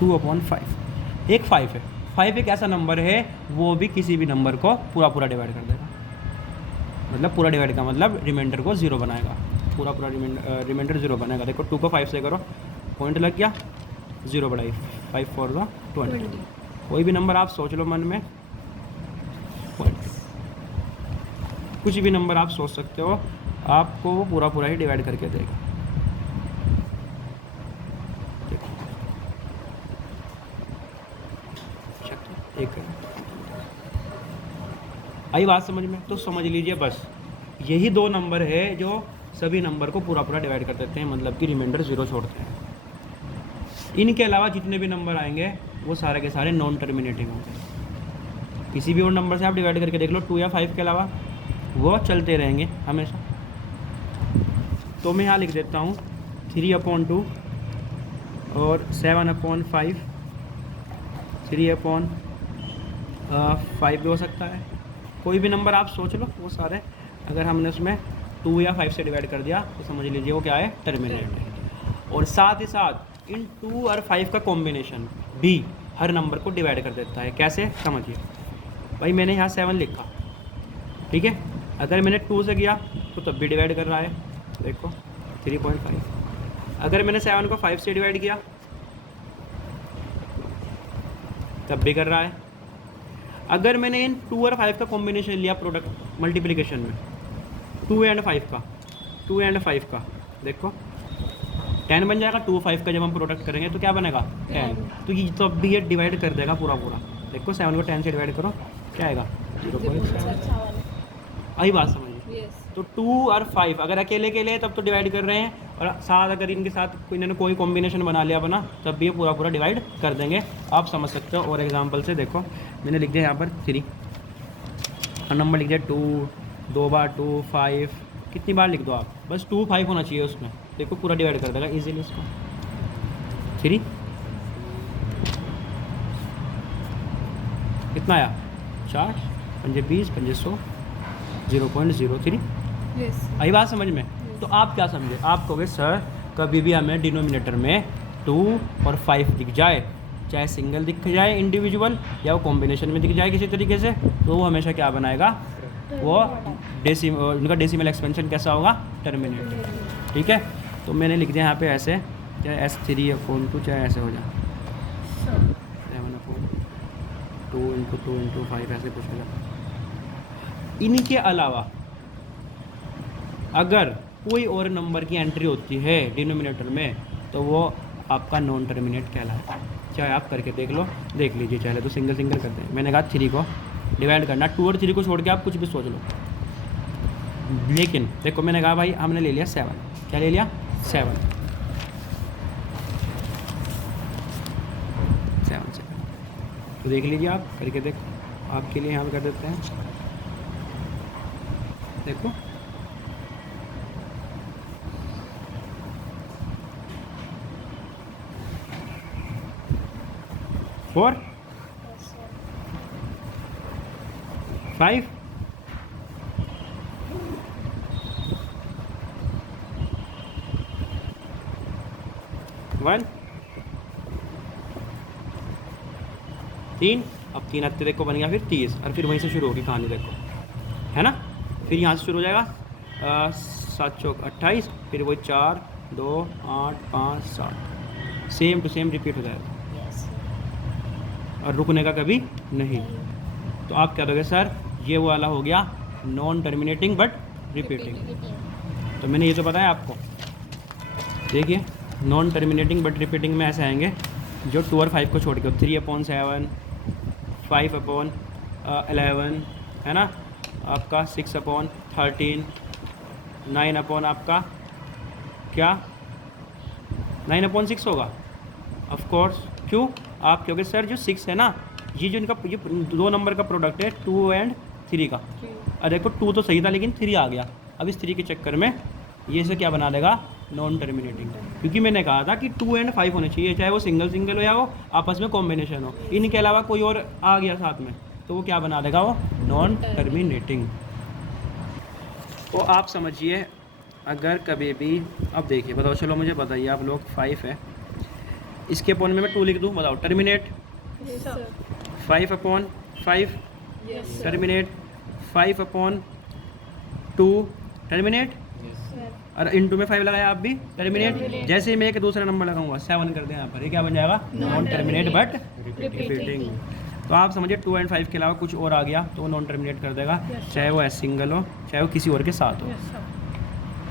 2/5, एक 5 है। 5 एक ऐसा नंबर है वो भी किसी भी नंबर को पूरा डिवाइड कर देगा, मतलब पूरा डिवाइड का मतलब रिमाइंडर को 0 बनाएगा, पूरा रिमाइंडर 0 बनाएगा। देखो 2 को 5 से करो, पॉइंट लग गया, 0 बढ़ाई, 5 4 20। कोई भी नंबर आप सोच लो मन में, पॉइंट, कुछ भी नंबर आप सोच सकते हो, आपको वो पूरा ही डिवाइड करके देगा। एक आई बात समझ में, तो समझ लीजिए बस यही 2 नंबर है जो सभी नंबर को पूरा डिवाइड कर देते हैं, मतलब कि रिमाइंडर 0 छोड़ते हैं। इनके अलावा जितने भी नंबर आएंगे वो सारे के सारे नॉन टर्मिनेटिंग होंगे। किसी भी और नंबर से आप डिवाइड करके देख लो, 2 या 5 के अलावा वो चलते रहेंगे हमेशा। तो मैं यहाँ लिख देता हूँ 3/2 और 7/5, 3/5 भी हो सकता है। कोई भी नंबर आप सोच लो, वो सारे अगर हमने उसमें 2 या 5 से डिवाइड कर दिया तो समझ लीजिए वो क्या है, टर्मिनेट है। और साथ ही साथ इन 2 और 5 का कॉम्बिनेशन भी हर नंबर को डिवाइड कर देता है। कैसे, समझिए भाई, मैंने यहाँ 7 लिखा, ठीक है, अगर मैंने 2 से किया तो तब भी डिवाइड कर रहा है, देखो 3.5। अगर मैंने 7 को 5 से डिवाइड किया तब भी कर रहा है। अगर मैंने इन 2 और 5 का कॉम्बिनेशन लिया प्रोडक्ट मल्टीप्लिकेशन में, 2 एंड 5 का, देखो 10 बन जाएगा। 2 5 का जब हम प्रोडक्ट करेंगे तो क्या बनेगा 10, तो ये तो अब भी ये डिवाइड कर देगा पूरा। देखो 7 को 10 से डिवाइड करो, क्या आएगा 0.7। आई बात समझिए। तो 2 और 5 अगर अकेले के लिए तब तो डिवाइड कर रहे हैं, और साथ अगर इनके साथ इन्होंने कोई कॉम्बिनेशन बना लिया बना, तब भी ये पूरा डिवाइड कर देंगे, आप समझ सकते हो। और एग्जांपल से देखो, मैंने लिख दिया यहाँ पर 3 और नंबर लिख दिया 2 बार 2 5, कितनी बार लिख दो आप, बस 2 5 होना चाहिए उसमें, देखो पूरा डिवाइड कर देगा इजीली इसको। 3 कितना आया, 4 5 20 5 100, 0.03। आई बात समझ में। तो आप क्या समझे, आप कहोगे सर कभी भी हमें डिनोमिनेटर में 2 और 5 दिख जाए, चाहे सिंगल दिख जाए इंडिविजुअल या वो कॉम्बिनेशन में दिख जाए किसी तरीके से, तो वो हमेशा क्या बनाएगा, वो उनका डेसिमल एक्सपेंशन कैसा होगा, टर्मिनेट, ठीक है। तो मैंने लिख दिया यहाँ पे ऐसे, चाहे S3/2 चाहे ऐसे हो जाए 7/2 × 2 × 5 ऐसे कुछ हो जाए। इनके अलावा अगर कोई और नंबर की एंट्री होती है डिनोमिनेटर में तो वो आपका नॉन टर्मिनेट कहलाता है। चाहे आप करके देख लीजिए, चाहे तो सिंगल करते हैं। मैंने कहा 3 को डिवाइड करना, 2 और 3 को छोड़ के आप कुछ भी सोच लो। लेकिन देखो मैंने कहा भाई हमने ले लिया 7, क्या ले लिया 7 से, तो देख लीजिए आप करके देखो, आपके लिए यहाँ पर कर देते हैं, देखो 4 5 1 3, अब 3 हफ्ते देखो बन गया, फिर 30, और फिर वहीं से शुरू होगी कहानी, देखो है ना। फिर यहाँ से शुरू हो जाएगा 7 चौक 28, फिर वही 4 2 8 5 7, सेम टू सेम रिपीट हो जाएगा और रुकने का कभी नहीं। तो आप क्या दोगे सर, ये वो वाला हो गया नॉन टर्मिनेटिंग बट रिपीटिंग। तो मैंने ये तो बताया आपको, देखिए नॉन टर्मिनेटिंग बट रिपीटिंग में ऐसे आएंगे जो 2 और 5 को छोड़ के 3/7 5/11 है ना, आपका 6/13, 9 आपका क्या 9/6 होगा ऑफ कोर्स। क्यों? आप क्योंकि सर जो 6 है ना, ये जो इनका ये 2 नंबर का प्रोडक्ट है 2 और 3 का। अब देखो 2 तो सही था लेकिन 3 आ गया। अब इस 3 के चक्कर में ये इसे क्या बना देगा, नॉन टर्मिनेटिंग। क्योंकि मैंने कहा था कि 2 और 5 होने चाहिए, चाहे वो सिंगल सिंगल हो या वो आपस में कॉम्बिनेशन हो। इनके अलावा कोई और आ गया साथ में तो वो क्या बना देगा, वो नॉन टर्मिनेटिंग। तो आप समझिए अगर कभी भी, अब देखिए बताओ, चलो मुझे बताइए आप लोग 5 है, इसके अपॉन में मैं 2 लिख दूँ, बताओ terminate. Yes, sir. 5/5 Yes, sir. Terminate, 5/2 terminate, Sir. और इंटू में 5 लगाया आप भी टर्मिनेट। Terminate. जैसे ही मैं एक दूसरा नंबर लगाऊंगा 7 कर दें यहाँ पर, ये क्या बन जाएगा, नॉन टर्मिनेट बट रिपीटिंग। तो आप समझिए 2 और 5 के अलावा कुछ और आ गया तो वो नॉन टर्मिनेट कर देगा, Yes, sir. चाहे वो एस सिंगल हो चाहे वो किसी और के साथ हो, Yes, sir.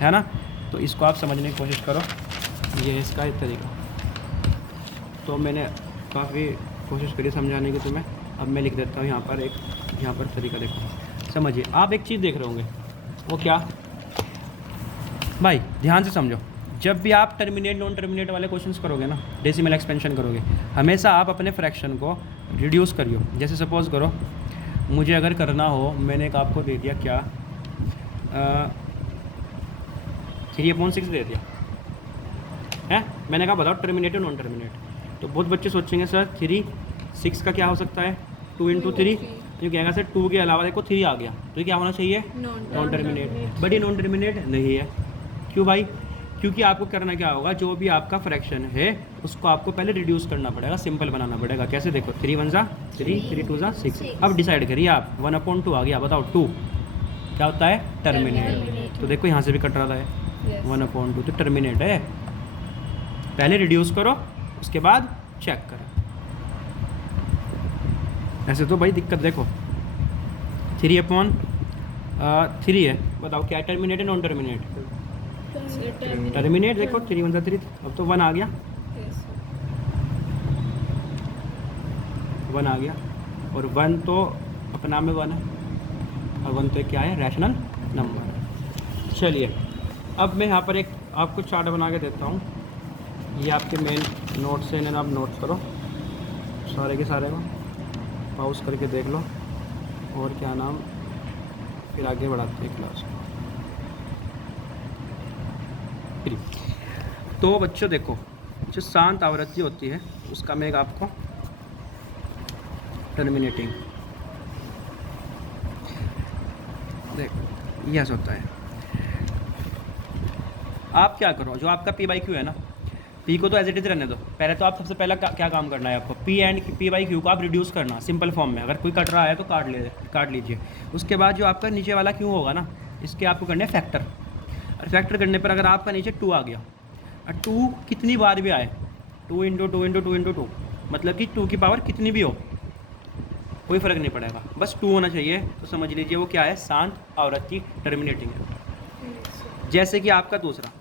है ना। तो इसको आप समझने की कोशिश करो, ये है इसका एक तरीका। तो मैंने काफ़ी कोशिश करी समझाने की तुम्हें, अब मैं लिख देता हूँ यहाँ पर एक, यहाँ पर तरीका देखो, समझिए। आप एक चीज़ देख रहे होंगे, वो क्या भाई, ध्यान से समझो। जब भी आप टर्मिनेट नॉन टर्मिनेट वाले क्वेश्चंस करोगे ना, डेसिमल एक्सपेंशन करोगे, हमेशा आप अपने फ्रैक्शन को रिड्यूस करियो। जैसे सपोज़ करो मुझे अगर करना हो, मैंने एक आपको दे दिया क्या 3/6 दे दिया है, मैंने कहा बताओ टर्मिनेट और नॉन टर्मिनेट। तो बहुत बच्चे सोचेंगे सर 3/6 का क्या हो सकता है, 2 × 3, जो कहेगा सर 2 के अलावा देखो 3 आ गया तो ये क्या होना चाहिए, नॉन टर्मिनेट। बट ये नॉन टर्मिनेट नहीं है। क्यों भाई? क्योंकि आपको करना क्या होगा, जो भी आपका फ्रैक्शन है उसको आपको पहले रिड्यूस करना पड़ेगा, सिंपल बनाना पड़ेगा। कैसे? देखो 3 × 1 = 3, 3 × 2 = 6। अब डिसाइड करिए आप, 1/2 आ गया, बताओ 2 क्या होता है, टर्मिनेट। तो देखो यहाँ से भी कट रहा है, 1/2 तो टर्मिनेट है। पहले रिड्यूस करो उसके बाद चेक करो। ऐसे तो भाई दिक्कत देखो 3/3 है, बताओ क्या टर्मिनेट है नॉन टर्मिनेट, टर्मिनेट। देखो 3 × 1 = 3, अब तो 1 आ गया, 1 आ गया, और 1 तो अपना में 1 है, और 1 तो क्या है, रैशनल नंबर है। चलिए अब मैं यहाँ पर एक आपको चार्ट बना के देता हूँ, ये आपके मेन नोट्स हैं, इन्हें आप नोट करो सारे के सारे को, पाउस करके देख लो, और क्या नाम, फिर आगे बढ़ाते हैं क्लास को। तो बच्चों देखो, जो शांत आवृत्ति होती है उसका मैं एक आपको टर्मिनेटिंग, देखो ये ऐसा होता है। आप क्या करो, जो आपका P/Q है ना, P को तो एज इट इज़ रहने दो। पहले तो आप सबसे पहला क्या काम करना है आपको, P/Q को आप रिड्यूस करना सिंपल फॉर्म में। अगर कोई कट रहा है तो काट लीजिए। उसके बाद जो आपका नीचे वाला Q होगा ना, इसके आपको करने फैक्टर, और फैक्टर करने पर अगर आपका नीचे 2 आ गया, और 2 कितनी बार भी आए, 2 × 2 × 2 × 2, मतलब कि 2 की पावर कितनी भी हो कोई फ़र्क नहीं पड़ेगा, बस 2 होना चाहिए। तो समझ लीजिए वो क्या है, शांत आवृत्ति टर्मिनेटिंग है। जैसे कि आपका दूसरा,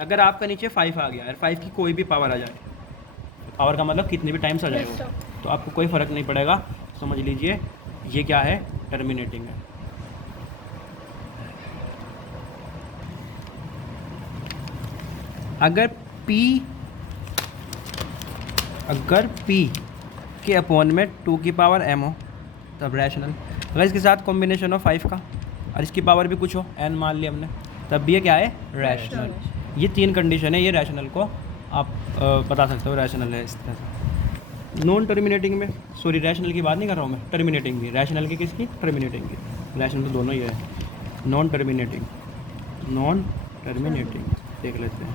अगर आपका नीचे 5 आ गया और 5 की कोई भी पावर आ जाए, पावर का मतलब कितने भी टाइम्स आ जाएगा, तो आपको कोई फ़र्क नहीं पड़ेगा, समझ लीजिए ये क्या है, टर्मिनेटिंग है। अगर P के अपॉन में 2 की पावर m हो तब रैशनल। अगर इसके साथ कॉम्बिनेशन हो 5 का और इसकी पावर भी कुछ हो, n मान लिया हमने, तब भी ये क्या है, रैशनल। ये 3 कंडीशन है, ये रैशनल को आप बता सकते हो रैशनल है इस तरह से। नॉन टर्मिनेटिंग में, सॉरी रैशनल की बात नहीं कर रहा हूँ मैं, टर्मिनेटिंग की, रैशनल की किसकी, टर्मिनेटिंग की। रैशनल तो दोनों ही है। नॉन टर्मिनेटिंग देख लेते हैं,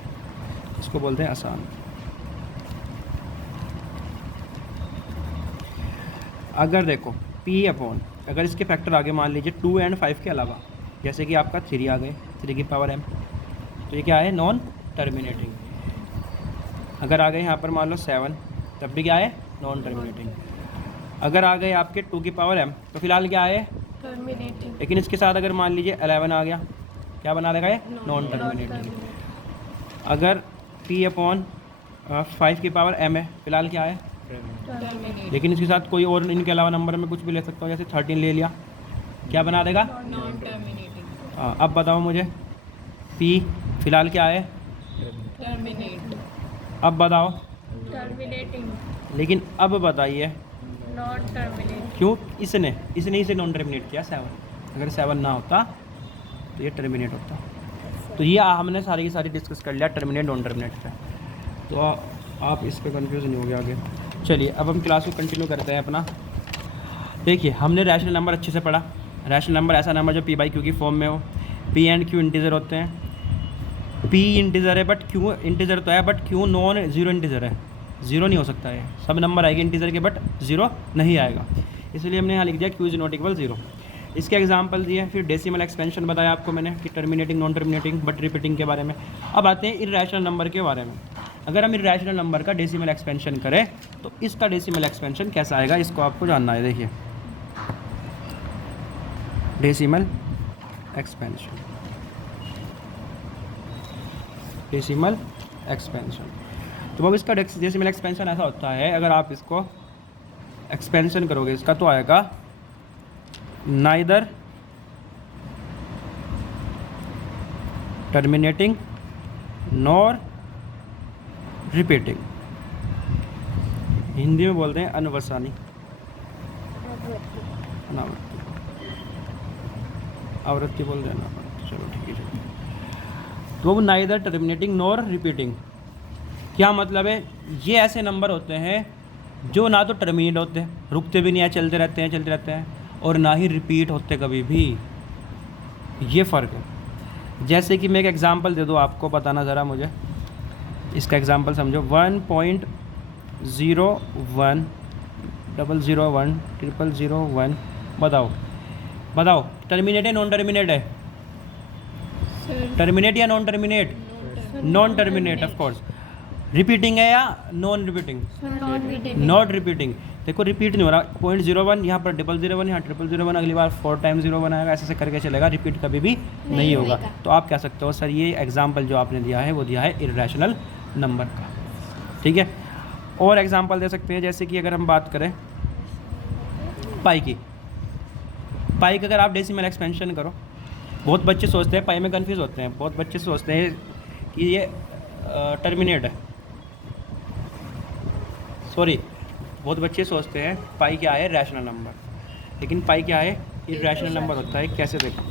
इसको बोलते हैं आसान। अगर देखो P/, अगर इसके फैक्टर आगे मान लीजिए 2 और 5 के अलावा, जैसे कि आपका 3 आ गए, 3 की पावर m, तो ये क्या है, नॉन टर्मिनेटिंग। अगर आ गए यहाँ पर मान लो 7, तब भी क्या है, नॉन टर्मिनेटिंग। अगर आ गए आपके 2 की पावर m, तो फिलहाल क्या है, टर्मिनेटिंग। लेकिन इसके साथ अगर मान लीजिए 11 आ गया, क्या बना देगा ये, नॉन टर्मिनेटिंग। अगर P/5 की पावर m है, फिलहाल क्या है, टर्मिनेट लेकिन इसके साथ कोई और इनके अलावा नंबर में कुछ भी ले सकता हूँ, जैसे 13 ले लिया, क्या बना देगा? नॉन टर्मिनेटिंग हाँ, अब बताओ मुझे पी फिलहाल क्या है? टर्मिनेट अब बताओ, टर्मिनेटिंग लेकिन अब बताइए नॉट टर्मिनेट क्यों? इसने इसे नॉन टर्मिनेट किया 7, अगर 7 ना होता तो ये टर्मिनेट होता। तो ये हमने सारी की सारी डिस्कस कर लिया टर्मिनेट नॉन टर्मिनेट पे, तो आप इस पर कन्फ्यूज़ नहीं हो गया आगे। चलिए अब हम क्लास को कंटिन्यू करते हैं अपना। देखिए हमने रैशनल नंबर अच्छे से पढ़ा। रैशनल नंबर ऐसा नंबर जो पी बाई क्यू की फॉर्म में हो। पी एंड क्यू इंटीजर होते हैं। पी इंटीजर है बट क्यू इंटीजर तो है, but Q non zero integer है, ज़ीरो नहीं हो सकता है। सब नंबर आएंगे इंटीजर के बट ज़ीरो नहीं आएगा, इसलिए हमने यहाँ लिख दिया Q is not equal zero. इसके एग्जाम्पल दिए, फिर डेसिमल एक्सपेंशन बताया आपको मैंने कि terminating non terminating but repeating के बारे में। अब आते हैं इर्रेशनल नंबर के बारे में। अगर हम इर्रेशनल नंबर का डेसिमल एक्सपेंशन करें तो इसका डेसिमल एक्सपेंशन कैसा आएगा, इसको आपको जानना है। देखिए डेसिमल एक्सपेंशन, डेसिमल एक्सपेंशन। तो अब इसका डेसिमल एक्सपेंशन ऐसा होता है, अगर आप इसको एक्सपेंशन करोगे इसका तो आएगा neither terminating nor repeating. Hindi में बोलते हैं अनवसानी, अनावृत्ति, आवृत्ति बोलते हैं ना, चलो ठीक है चलो। तो अब नाइदर टर्मिनेटिंग नॉर रिपीटिंग क्या मतलब है? ये ऐसे नंबर होते हैं जो ना तो टर्मिनेट होते हैं, रुकते भी नहीं है, चलते रहते हैं, और ना ही रिपीट होते कभी भी। ये फ़र्क है। जैसे कि मैं एक एग्ज़ाम्पल दे दूँ आपको, बताना ज़रा मुझे इसका एग्ज़ाम्पल समझो। 1.01001001 बताओ टर्मिनेट है नॉन टर्मिनेट है? टर्मिनेट या non terminate? Non terminate of course. Repeating है या नॉन रिपीटिंग? Not repeating. देखो रिपीट नहीं हो रहा। 0.01 यहाँ पर 001, यहाँ 001, अगली बार 4 टाइम 0 आएगा, ऐसे करके चलेगा, रिपीट कभी भी नहीं होगा। तो आप कह सकते हो सर ये एग्जाम्पल जो आपने दिया है वो दिया है इर्रेशनल नंबर का, ठीक है। और एग्जाम्पल दे सकते हैं, जैसे कि अगर हम बात करें पाई की। पाई का अगर आप डेसिमल एक्सपेंशन करो, बहुत बच्चे सोचते हैं, पाई में कन्फ्यूज़ होते हैं, बहुत बच्चे सोचते हैं कि ये टर्मिनेट है, सॉरी बहुत बच्चे सोचते हैं पाई क्या है? Rational number. लेकिन पाई क्या है? इर्रेशनल नंबर होता है। कैसे देखो?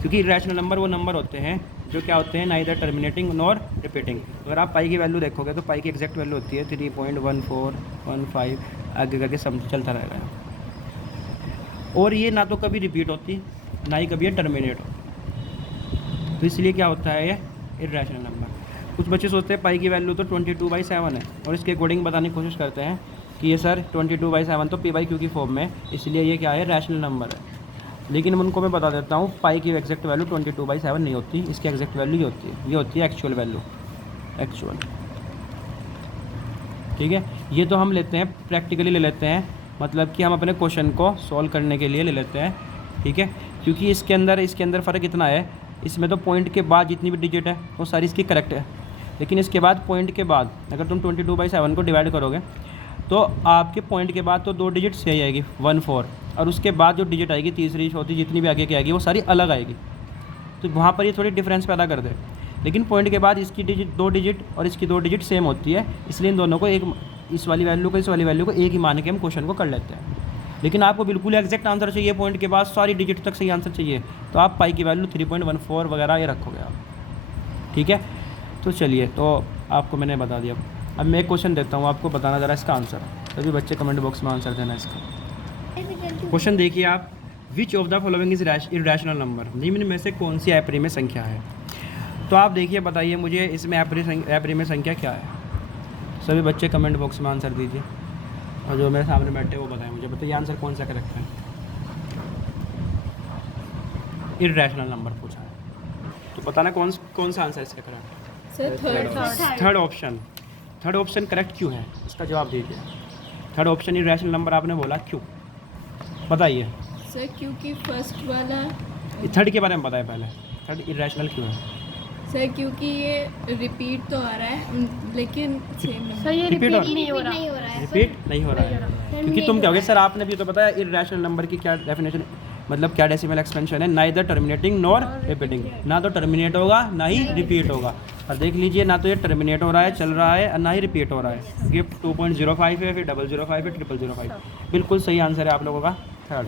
क्योंकि इर्रेशनल नंबर वो नंबर होते हैं जो क्या होते हैं, नाइदर टर्मिनेटिंग नॉर रिपीटिंग। अगर आप पाई की वैल्यू देखोगे तो पाई की एग्जैक्ट वैल्यू होती है 3.1415, आगे करके चलता रहेगा। और ये ना तो कभी रिपीट होती, ना ही कभी ये टर्मिनेट होती, तो इसलिए क्या होता है ये इर्रेशनल नंबर। कुछ बच्चे सोचते हैं पाई की वैल्यू तो 22/7 है, और इसके अकॉर्डिंग बताने की कोशिश करते हैं कि ये सर 22/7 तो पी बाई क्यू की फॉर्म में, इसलिए ये क्या है? रैशनल नंबर है। लेकिन उनको मैं बता देता हूँ पाई की एग्जैक्ट वैल्यू 22/7 नहीं होती, इसकी एग्जैक्ट वैल्यू ये होती है, ये होती है एक्चुअल वैल्यू, एक्चुअल, ठीक है। ये तो हम लेते हैं प्रैक्टिकली ले लेते हैं, मतलब कि हम अपने क्वेश्चन को सॉल्व करने के लिए ले लेते हैं, ठीक है। क्योंकि इसके अंदर फ़र्क इतना है, इसमें तो पॉइंट के बाद जितनी भी डिजिट है वो सारी इसकी करेक्ट है, लेकिन इसके बाद पॉइंट के बाद अगर तुम 22/7 को डिवाइड करोगे तो आपके पॉइंट के बाद तो 2 डिजिट सही आएगी 14, और उसके बाद जो डिजिट आएगी तीसरी चौथी जितनी भी आगे की आएगी वो सारी अलग आएगी, तो वहाँ पर ये थोड़ी डिफरेंस पैदा कर दे। लेकिन पॉइंट के बाद इसकी डिजिट 2 डिजिट और इसकी 2 डिजिट सेम होती है, इसलिए इन दोनों को एक, इस वाली वैल्यू को इस वाली वैल्यू को एक ही मान के हम क्वेश्चन को कर लेते हैं। लेकिन आपको बिल्कुल एग्जैक्ट आंसर चाहिए, पॉइंट के बाद सारी डिजिट तक सही आंसर चाहिए, तो आप पाई की वैल्यू 3.14 वगैरह ये रखोगे आप, ठीक है। तो चलिए, तो आपको मैंने बता दिया। अब मैं एक क्वेश्चन देता हूँ, आपको बताना ज़रा इसका आंसर, सभी बच्चे कमेंट बॉक्स में आंसर देना इसका। क्वेश्चन देखिए आप, which of the following is irrational number, निम्न में से कौन सी अपरिमेय संख्या है? तो आप देखिए, बताइए मुझे इसमें अपरिमेय संख्या क्या है? सभी बच्चे कमेंट बॉक्स में आंसर दीजिए, और जो मेरे सामने बैठे वो बताएं मुझे, बताइए आंसर कौन सा करेक्ट है? इर्रेशनल नंबर पूछा है, तो बताना कौन सा आंसर इसका करेक्ट? थर्ड ऑप्शन करेक्ट क्यों है? इसका जवाब दीजिए। थर्ड ऑप्शन इर्रेशनल नंबर आपने बोला, क्यों बताइए सर? क्योंकि फर्स्ट वाला, थर्ड के बारे में बताए पहले, थर्ड इर्रेशनल क्यों है? सर क्योंकि ये रिपीट तो आ रहा है लेकिन सेम नंबर। सर ये Repeat रिपीट और- नहीं हो रहा। रिपीट नहीं हो रहा है क्योंकि तुम क्या हो गए सर, आपने भी तो बताया इरेशनल नंबर की क्या डेफिनेशन, मतलब क्या डेसिमल एक्सपेंशन है, नाइदर टर्मिनेटिंग नॉर रिपीटिंग, ना तो टर्मिनेट होगा ना ही रिपीट होगा। और देख लीजिए ना तो ये टर्मिनेट हो रहा है, चल रहा है, और ना ही रिपीट हो रहा है। गिफ्ट 2.05 है, फिर 005 है, 005। बिल्कुल सही आंसर है आप लोगों का, थर्ड।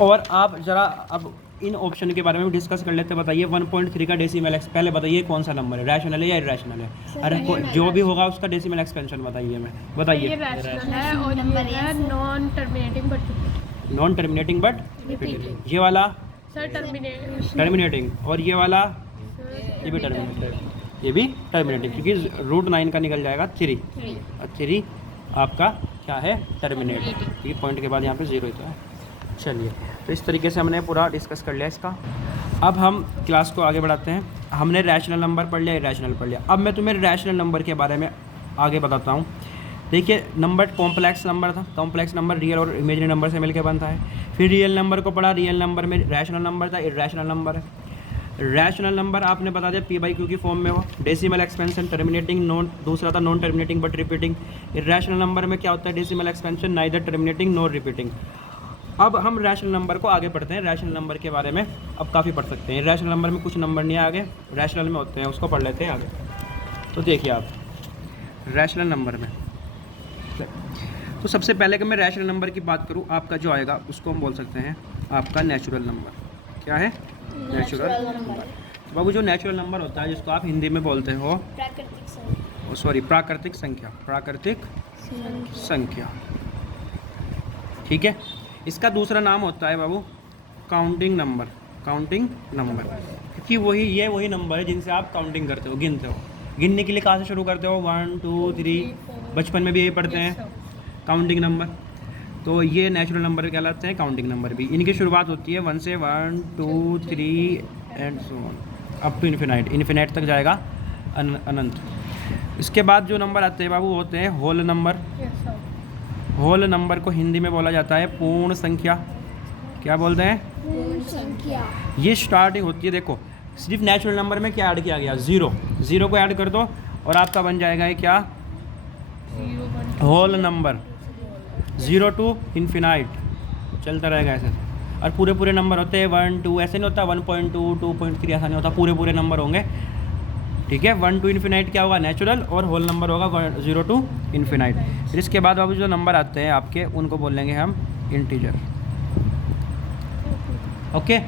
और आप ज़रा अब इन ऑप्शन के बारे में भी डिस्कस कर लेते हैं। बताइए 1.3 का डेसिमल एक्स, पहले बताइए कौन सा नंबर है, रैशनल है या इरेशनल है? अरे जो भी होगा उसका डेसिमल एक्सपेंशन बताइए, मैं ये बताइए। रैशनल है और ये है non terminating but repeating. Non terminating but repeating. ये वाला सर टर्मिनेटिंग। टर्मिनेटिंग, और ये वाला ये भी टर्मिनेटिंग, ये भी टर्मिनेटिंग, क्योंकि √9 का निकल जाएगा 3, और 3 आपका क्या है, टर्मिनेट, क्योंकि पॉइंट के बाद यहाँ पे 0 ही तो है। चलिए, तो इस तरीके से हमने पूरा डिस्कस कर लिया इसका। अब हम क्लास को आगे बढ़ाते हैं। हमने रैशनल नंबर पढ़ लिया, इरेशनल पढ़ लिया। अब मैं तुम्हें रैशनल नंबर के बारे में आगे बताता हूँ। देखिए, नंबर कॉम्प्लेक्स नंबर था, कॉम्प्लेक्स नंबर रियल और इमेजिनरी नंबर से मिलकर बनता है। फिर रियल नंबर को पढ़ा, रियल नंबर में रैशनल नंबर था, इरेशनल नंबर है। रैशनल नंबर आपने बता दिया P/Q की फॉर्म में हो, डेसिमल एक्सपेंशन, टर्मिनेटिंग, नॉन, दूसरा था non terminating but repeating. Irrational number में क्या होता है, decimal expansion, neither terminating nor repeating. अब हम रैशनल नंबर को आगे पढ़ते हैं। रैशनल नंबर के बारे में अब काफ़ी पढ़ सकते हैं। रैशनल नंबर में कुछ नंबर नहीं है आगे, रैशनल में होते हैं, उसको पढ़ लेते हैं आगे। तो देखिए आप रैशनल नंबर में, तो सबसे पहले कि मैं रैशनल नंबर की बात करूं, आपका जो आएगा उसको हम बोल सकते हैं आपका नेचुरल नंबर। क्या है, नेचुरल नंबर। तो बाबू जो नेचुरल नंबर होता है, जिसको आप हिंदी में बोलते हो, प्राकृतिक संख्या, प्राकृतिक संख्या, ठीक है। इसका दूसरा नाम होता है बाबू काउंटिंग नंबर, काउंटिंग नंबर, क्योंकि वही नंबर है जिनसे आप काउंटिंग करते हो, गिनते हो। गिनने के लिए कहाँ से शुरू करते हो, 1 2 3, बचपन में भी यही पढ़ते हैं, काउंटिंग नंबर। तो ये नेचुरल नंबर कहलाते हैं, काउंटिंग नंबर भी। इनकी शुरुआत होती है 1 से, 1 2 3 and so on up to infinite, infinite तक जाएगा, अनंत। इसके बाद जो नंबर आते हैं बाबू होते हैं होल नंबर। होल नंबर को हिंदी में बोला जाता है पूर्ण संख्या। क्या बोलते हैं, पूर्ण संख्या। ये स्टार्टिंग होती है, देखो सिर्फ नेचुरल नंबर में क्या ऐड किया गया, 0, 0 को ऐड कर दो और आपका बन जाएगा ये क्या, होल नंबर। 0 टू इन्फिनाइट चलता रहेगा ऐसे। और पूरे नंबर होते हैं 1 2, ऐसे नहीं होता 1.2 2.3, ऐसा नहीं होता, पूरे नंबर होंगे, ठीक है। 1 टू इन्फिनाइट क्या होगा, नेचुरल, और होल नंबर होगा 0 टू इन्फिनाइट। फिर इसके बाद बाबू जो नंबर आते हैं आपके, उनको बोल लेंगे हम इंटीजर। Okay,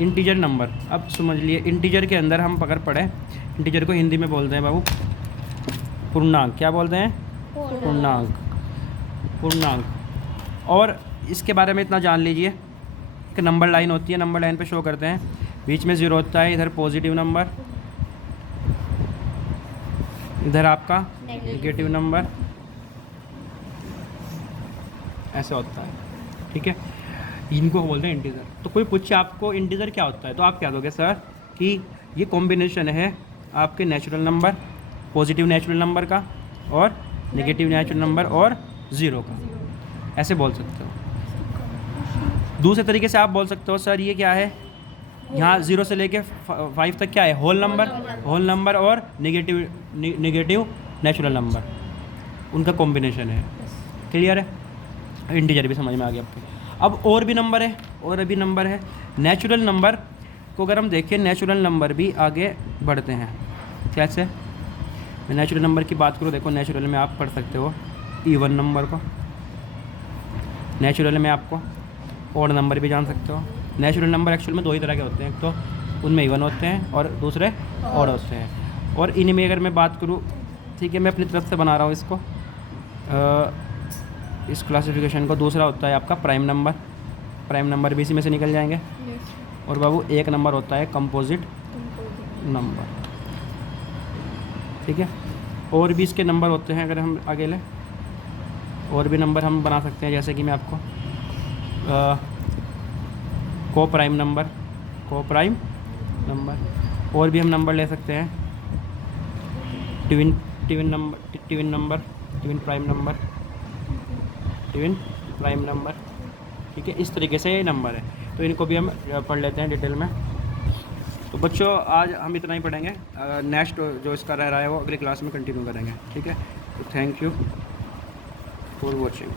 integer number. अब समझ लिए, इंटीजर के अंदर हम अगर पढ़े, इंटीजर को हिंदी में बोलते हैं बाबू पूर्णांक। क्या बोलते हैं, पूर्णांक, पूर्णांक। और इसके बारे में इतना जान लीजिए, एक नंबर लाइन होती है, नंबर लाइन पे शो करते हैं, बीच में 0 होता है, इधर पॉजिटिव नंबर, इधर आपका नेगेटिव नंबर, ऐसा होता है, ठीक है। इनको बोलते हैं इंटीजर। तो कोई पूछे आपको इंटीजर क्या होता है, तो आप क्या दोगे सर कि ये कॉम्बिनेशन है आपके natural number, positive natural number का, और नेगेटिव नेचुरल नंबर और 0 का, ऐसे बोल सकते हो। दूसरे तरीके से आप बोल सकते हो सर ये क्या है, यहाँ 0 से लेके 5 तक क्या है, होल नंबर और नेगेटिव नेचुरल नंबर, उनका कॉम्बिनेशन है। क्लियर है, इंटीजर भी समझ में आ गया आपको। अब और भी नंबर है, और अभी नंबर है नेचुरल नंबर को अगर हम देखें, नेचुरल नंबर भी आगे बढ़ते हैं। कैसे, मैं नेचुरल नंबर की बात करूँ, देखो नेचुरल में आप पढ़ सकते हो इवन नंबर को, नेचुरल में आपको ऑड नंबर भी जान सकते हो। नेचुरल नंबर एक्चुअल में 2 ही तरह के होते हैं, एक तो उनमें इवन होते हैं और दूसरे ऑड होते हैं। और इनमें अगर मैं बात करूँ, ठीक है, मैं अपनी तरफ से बना रहा हूँ इसको, इस क्लासिफिकेशन को। दूसरा होता है आपका प्राइम नंबर, प्राइम नंबर भी इसी में से निकल जाएंगे। और बाबू एक नंबर होता है कंपोजिट नंबर, ठीक है। और भी इसके नंबर होते हैं, अगर हम आगे लें और भी नंबर हम बना सकते हैं, जैसे कि मैं आपको को प्राइम नंबर, और भी हम नंबर ले सकते हैं, ट्विन प्राइम नंबर, ठीक है। इस तरीके से ये नंबर है, तो इनको भी हम पढ़ लेते हैं डिटेल में। तो बच्चों आज हम इतना ही पढ़ेंगे, नेक्स्ट जो इसका रह रहा है वो अगली क्लास में कंटिन्यू करेंगे, ठीक है। तो थैंक यू फॉर वॉचिंग।